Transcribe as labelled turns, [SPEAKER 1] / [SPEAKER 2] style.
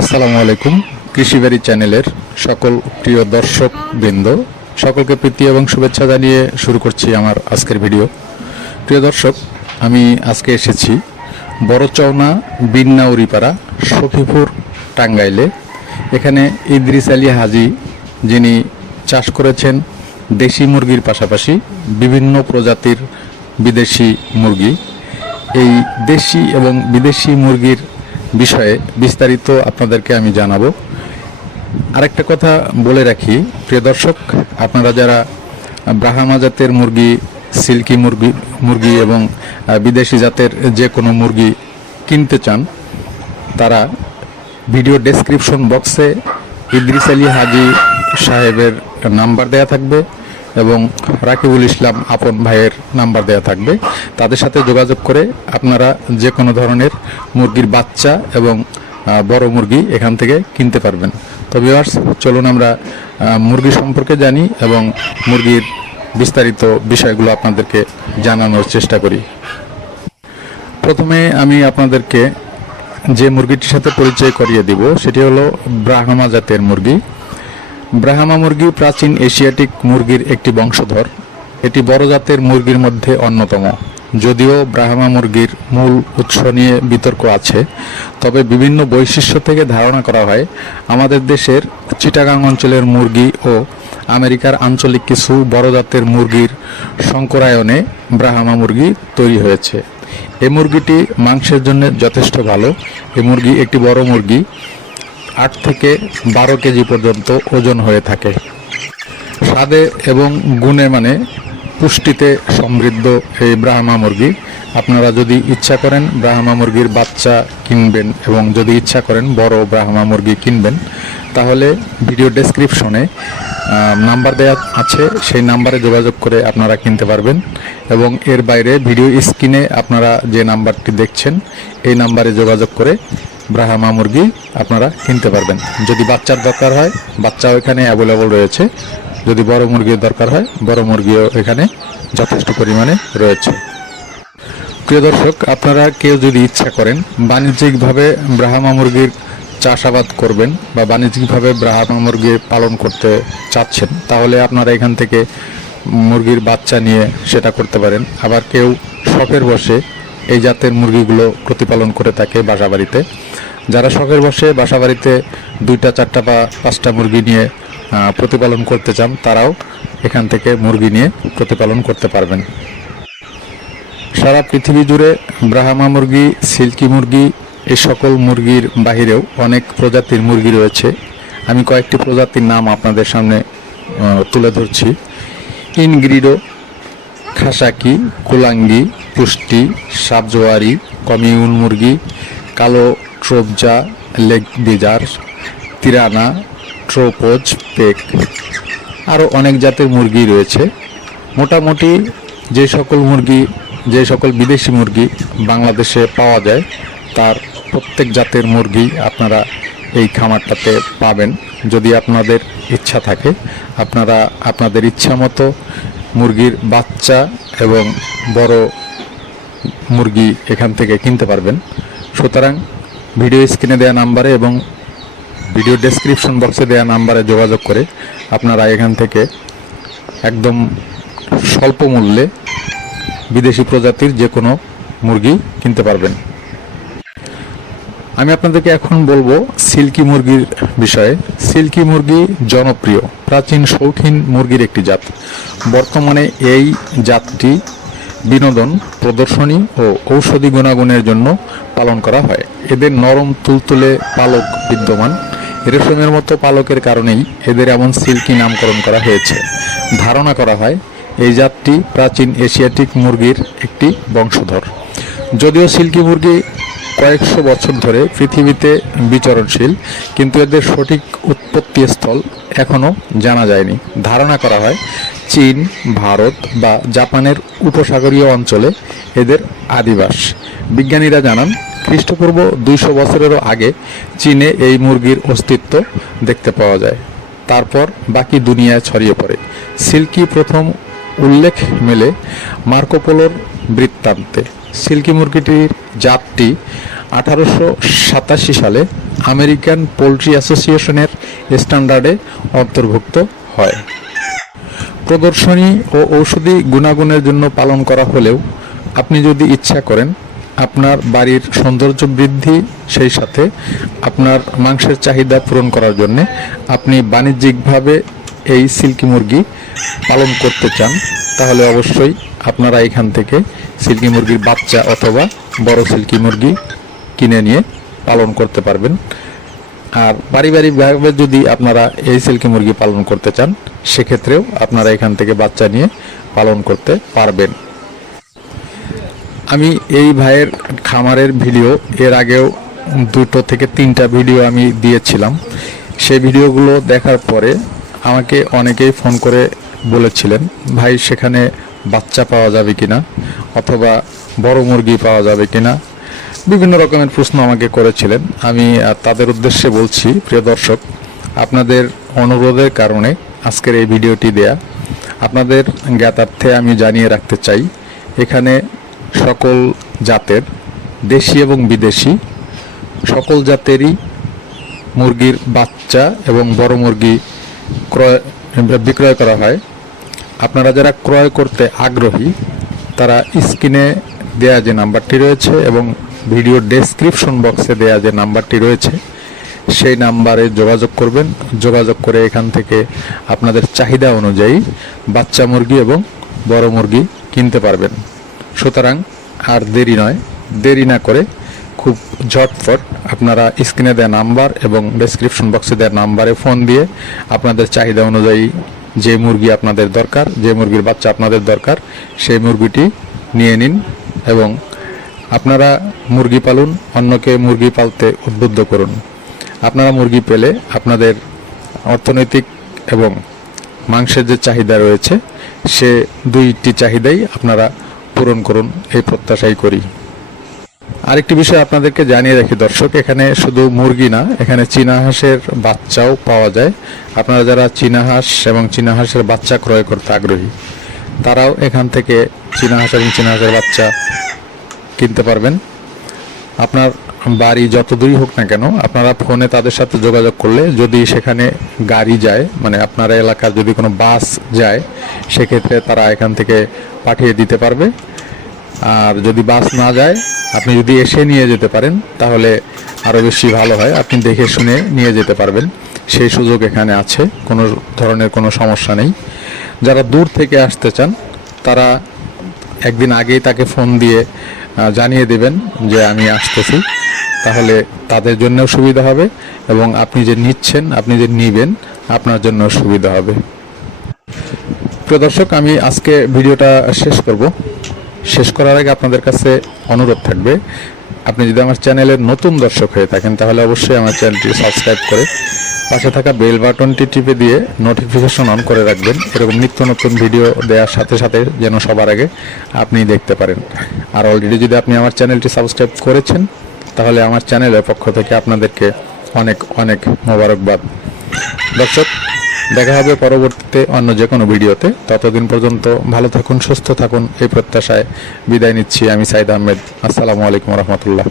[SPEAKER 1] আসসালামু আলাইকুম। কৃষিবাড়ি চ্যানেলের সকল প্রিয় দর্শক বৃন্দ, সকলকে প্রীতি এবং শুভেচ্ছা জানিয়ে শুরু করছি আমার আজকের ভিডিও। প্রিয় দর্শক, আমি আজকে এসেছি বড়চৌনা বিন্নাউরিপাড়া, সখীপুর, টাঙ্গাইলে। এখানে ইদ্রিস আলী হাজি, যিনি চাষ করেছেন দেশি মুরগির পাশাপাশি বিভিন্ন প্রজাতির বিদেশি মুরগি। এই দেশি এবং বিদেশি মুরগির বিষয়ে বিস্তারিত আপনাদেরকে আমি জানাব। আরেকটা কথা বলে রাখি, প্রিয় দর্শক, আপনারা যারা ব্রাহ্মা জাতের মুরগি, সিল্কি মুরগি মুরগি এবং বিদেশি জাতের যে কোনো মুরগি কিনতে চান, তারা ভিডিও ডেসক্রিপশন বক্সে ইদ্রিস আলী হাজি সাহেবের নাম্বার দেয়া থাকবে। এবং রাকিবুল ইসলাম আপন ভাইয়ের নাম্বার দেওয়া থাকবে। তাদের সাথে যোগাযোগ করে আপনারা যে কোনো ধরনের মুরগির বাচ্চা এবং বড় মুরগি এখান থেকে কিনতে পারবেন। তো ভিউয়ার্স, চলুন আমরা মুরগি সম্পর্কে জানি এবং মুরগির বিস্তারিত বিষয়গুলো আপনাদেরকে জানানোর চেষ্টা করি। প্রথমে আমি আপনাদেরকে যে মুরগিটির সাথে পরিচয় করিয়ে দিব, সেটি হলো ব্রাহ্মা জাতের মুরগি। ব্রাহ্মা মুরগি প্রাচীন এশিয়াটিক মুরগির একটি বংশধর। এটি বড় জাতের মুরগির মধ্যে অন্যতম। যদিও ব্রাহ্মা মুরগির মূল উৎস নিয়ে বিতর্ক আছে, তবে বিভিন্ন বৈশিষ্ট্য থেকে ধারণা করা হয়, আমাদের দেশের চিটাগাং অঞ্চলের মুরগি ও আমেরিকার আঞ্চলিক কিছু বড় জাতের মুরগির সংকরায়নে ব্রাহ্মা মুরগি তৈরি হয়েছে। এ মুরগিটি মাংসের জন্য যথেষ্ট ভালো। এ মুরগি একটি বড় মুরগি। আট থেকে বারো কেজি পর্যন্ত ওজন হয়ে থাকে। স্বাদে এবং গুণে মানে পুষ্টিতে সমৃদ্ধ এই ব্রাহ্মা মুরগি। আপনারা যদি ইচ্ছা করেন ব্রাহ্মা মুরগির বাচ্চা কিনবেন এবং যদি ইচ্ছা করেন বড় ব্রাহ্মা মুরগি কিনবেন, তাহলে ভিডিও ডেসক্রিপশনে নাম্বার দেওয়া আছে, সেই নাম্বারে যোগাযোগ করে আপনারা কিনতে পারবেন এবং এর বাইরে ভিডিও স্ক্রিনে আপনারা যে নাম্বারটি দেখছেন, এই নাম্বারে যোগাযোগ করে ব্রাহ্মা মুরগি আপনারা কিনতে পারবেন। যদি বাচ্চার দরকার হয় বাচ্চাও এখানে অ্যাভেলেবল রয়েছে। যদি বড় মুরগির দরকার হয়, বড় মুরগিও এখানে যথেষ্ট পরিমাণে রয়েছে। প্রিয় দর্শক, আপনারা কেউ যদি ইচ্ছা করেন, বাণিজ্যিকভাবে ব্রাহ্মা মুরগির চাষাবাদ করবেন বা বাণিজ্যিকভাবে ব্রাহ্মা মুরগি পালন করতে চাচ্ছেন, তাহলে আপনারা এখান থেকে মুরগির বাচ্চা নিয়ে সেটা করতে পারেন। আবার কেউ শখের বসে এই জাতের মুরগিগুলো প্রতিপালন করে থাকে বাসা বাড়িতে যারা শখের বসে বাসা বাড়িতে দুইটা, চারটা বা পাঁচটা মুরগি নিয়ে প্রতিপালন করতে চান, তারাও এখান থেকে মুরগি নিয়ে প্রতিপালন করতে পারবেন। সারা পৃথিবী জুড়ে ব্রাহ্মা মুরগি, সিল্কি মুরগি, এই সকল মুরগির বাহিরেও অনেক প্রজাতির মুরগি রয়েছে। আমি কয়েকটি প্রজাতির নাম আপনাদের সামনে তুলে ধরছি। ইনগ্রিডো, খাসাকি, কুলাঙ্গি পুষ্টি সাবজোয়ারি কমিউন মুরগি, কালো ট্রোবজা, লেগ বেজার, তিরানা, ট্রোপোজ, পেক আরও অনেক জাতের মুরগি রয়েছে। মোটামুটি যে সকল মুরগি, যে সকল বিদেশি মুরগি বাংলাদেশে পাওয়া যায়, তার প্রত্যেক জাতের মুরগি আপনারা এই খামারটাতে পাবেন। যদি আপনাদের ইচ্ছা থাকে, আপনারা আপনাদের ইচ্ছা মতো মুরগির বাচ্চা এবং বড় মুরগি এখান থেকে কিনতে পারবেন। সুতরাং ভিডিও স্ক্রিনে দেওয়া নাম্বারে এবং ভিডিও ডেসক্রিপশন বক্সে দেওয়া নাম্বারে যোগাযোগ করে আপনারা এখান থেকে একদম স্বল্প মূল্যে বিদেশি প্রজাতির যে কোনো মুরগি কিনতে পারবেন। আমি আপনাদেরকে এখন বলব সিল্কি মুরগির বিষয়ে। সিল্কি মুরগি জনপ্রিয়, প্রাচীন শৌখিন মুরগির একটি জাত। বর্তমানে এই জাতটি বিনোদন, প্রদর্শনী ও ঔষধি গুণাগুণের জন্য পালন করা হয়। এদের নরম, তুলতুলে পালক বিদ্যমান। রেশমের মতো পালকের কারণেই এদের এমন সিল্কি নামকরণ করা হয়েছে। ধারণা করা হয়, এই জাতটি প্রাচীন এশিয়াটিক মুরগির একটি বংশধর। যদিও সিল্কি মুরগি কয়েকশো বছর ধরে পৃথিবীতে বিচরণশীল, কিন্তু এদের সঠিক উৎপত্তি স্থল এখনও জানা যায়নি। ধারণা করা হয় চীন, ভারত বা জাপানের উপসাগরীয় অঞ্চলে এদের আদিবাস। বিজ্ঞানীরা জানান, খ্রিস্টপূর্ব দুইশো বছরেরও আগে চীনে এই মুরগির অস্তিত্ব দেখতে পাওয়া যায়। তারপর বাকি দুনিয়ায় ছড়িয়ে পড়ে। সিল্কি প্রথম উল্লেখ মেলে মার্কোপোলোর বৃত্তান্তে। সিল্কি মুরগিটির জাতটি আঠারোশো সাতাশি সালে আমেরিকান পোলট্রি অ্যাসোসিয়েশনের স্ট্যান্ডার্ডে অন্তর্ভুক্ত হয়। প্রদর্শনী ও ঔষধি গুণাগুণের জন্য পালন করা হলেও আপনি যদি ইচ্ছা করেন, আপনার বাড়ির সৌন্দর্য বৃদ্ধি, সেই সাথে আপনার মাংসের চাহিদা পূরণ করার জন্য আপনি বাণিজ্যিকভাবে এই সিল্কি মুরগি পালন করতে চান, তাহলে অবশ্যই আপনারা এখান থেকে সিল্কি মুরগির বাচ্চা অথবা বড় সিল্কি মুরগি কিনে নিয়ে পালন করতে পারবেন। আর পারিবারিকভাবে যদি আপনারা এই সিল্কি মুরগি পালন করতে চান, সেক্ষেত্রেও আপনারা এখান থেকে বাচ্চা নিয়ে পালন করতে পারবেন। আমি এই ভাইয়ের খামারের ভিডিও, এর আগেও দুটো থেকে তিনটা ভিডিও আমি দিয়েছিলাম। সেই ভিডিওগুলো দেখার পরে আমাকে অনেকেই ফোন করে বলেছিলেন, ভাই, সেখানে বাচ্চা পাওয়া যাবে কিনা? অথবা বড় মুরগি পাওয়া যাবে কিনা? বিভিন্ন রকমের প্রশ্ন আমাকে করেছিলেন। আমি তাদের উদ্দেশ্যে বলছি, প্রিয় দর্শক, আপনাদের অনুরোধের কারণে আজকের এই ভিডিওটি দেয়া। আপনাদের জ্ঞাতার্থে আমি জানিয়ে রাখতে চাই, এখানে সকল জাতের, দেশি এবং বিদেশি, সকল জাতেরই মুরগির বাচ্চা এবং বড় মুরগি ক্রয়, বিক্রয় করা হয়। আপনারা যারা ক্রয় করতে আগ্রহী, তারা স্ক্রিনে দেয়া যে নাম্বারটি রয়েছে এবং ভিডিও ডেসক্রিপশন বক্সে দেয়া যে নাম্বারটি রয়েছে, সেই নাম্বারে যোগাযোগ করবেন। যোগাযোগ করে এখান থেকে আপনাদের চাহিদা অনুযায়ী বাচ্চা মুরগি এবং বড় মুরগি কিনতে পারবেন। সুতরাং আর দেরি নয়, দেরি না করে খুব ঝটফট আপনারা স্ক্রিনে দেওয়া নাম্বার এবং ডেসক্রিপশন বক্সে দেওয়া নাম্বারে ফোন দিয়ে আপনাদের চাহিদা অনুযায়ী যে মুরগি আপনাদের দরকার, যে মুরগির বাচ্চা আপনাদের দরকার, সেই মুরগিটি নিয়ে নিন এবং আপনারা মুরগি পালুন, অন্যকে মুরগি পালতে উদ্বুদ্ধ করুন। আপনারা মুরগি পেলে আপনাদের অর্থনৈতিক এবং মাংসের যে চাহিদা রয়েছে, সে দুইটি চাহিদাই আপনারা পূরণ করুন, এই প্রত্যাশাই করি। আরেকটি বিষয় আপনাদেরকে জানিয়ে রাখি, দর্শক, এখানে শুধু মুরগি না, এখানে চীনা হাঁসের বাচ্চাও পাওয়া যায়। আপনারা যারা চীনা হাঁস এবং চীনা হাঁসের বাচ্চা ক্রয় করতে আগ্রহী, তারাও এখান থেকে চীনা হাঁস এবং চীনা হাঁসের বাচ্চা কিনতে পারবেন। আপনার বাড়ি যত দূরই হোক না কেন, আপনারা ফোনে তাদের সাথে যোগাযোগ করলে যদি সেখানে গাড়ি যায় মানে আপনার এলাকার যদি কোনো বাস যায়, সেক্ষেত্রে তারা এখান থেকে পাঠিয়ে দিতে পারবে। আর যদি বাস না যায়, আপনি যদি এসে নিয়ে যেতে পারেন, তাহলে আরও বেশি ভালো হয়। আপনি দেখে শুনে নিয়ে যেতে পারবেন। সেই সুযোগ এখানে আছে, কোনো ধরনের কোনো সমস্যা নেই। যারা দূর থেকে আসতে চান, তারা একদিন আগেই তাকে ফোন দিয়ে জানিয়ে দেবেন যে আমি আসতেছি। তাহলে তাদের জন্যও সুবিধা হবে এবং আপনি যে নিচ্ছেন, আপনি যে নিবেন, আপনার জন্য সুবিধা হবে। প্রিয় দর্শক, আমি আজকে ভিডিওটা শেষ করব। শেষ করার আগে আপনাদের কাছে অনুরোধ থাকবে, আপনি যদি আমার চ্যানেলের নতুন দর্শক হয়ে থাকেন, তাহলে অবশ্যই আমার চ্যানেলটি সাবস্ক্রাইব করে পাশে থাকা বেল বাটনটি টিপে দিয়ে নোটিফিকেশন অন করে রাখবেন। এরকম নিত্য নতুন ভিডিও দেওয়ার সাথে সাথে যেন সবার আগে আপনি দেখতে পারেন। আর অলরেডি যদি আপনি আমার চ্যানেলটি সাবস্ক্রাইব করেছেন, তাহলে আমার চ্যানেলের পক্ষ থেকে আপনাদেরকে অনেক অনেক মোবারকবাদ। দর্শক, দেখা হবে পরবর্তীতে অন্য যে কোনো ভিডিওতে ততদিন পর্যন্ত ভালো থাকুন, সুস্থ থাকুন। এই প্রত্যাশায় বিদায় নিচ্ছি আমি সাইদ আহমেদ। আসসালামু আলাইকুম রহমতুল্লাহ।